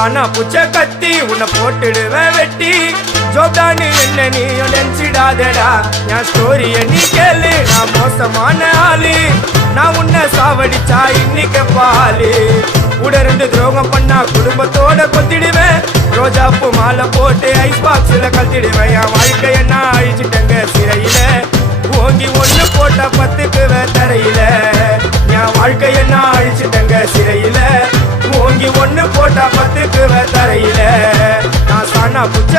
சானா புச்ச கத்தி உன்னை போட்டுடுவேன் வெட்டி ஜோப்டானு என்ன நீ நினைச்சிடாதடா என் ஸ்டோரிய நீ கேளு நான் மோசமான ஆளு நான் உன்னை சாவடிச்சா இன்னைக்கு பாலு கூட 2 துரோகம் பண்ணா குடும்பத்தோட கொத்திடுவேன் ரோஜாப்பூ மாலை போட்டு ஐஸ் பாக்ஸ்ல கழட்டிடுவேன் என் வாழ்க்கைய நான் அழிச்சிட்டேங்க சிறையில ஓங்கி 1 போட்டா 10க்கு தரையில என் வாழ்க்கைய நான் அழிச்சிட்டேங்க சிறையில ஓங்கி 1 போட்டா 10க்கு தரையில நான் சானா புச்ச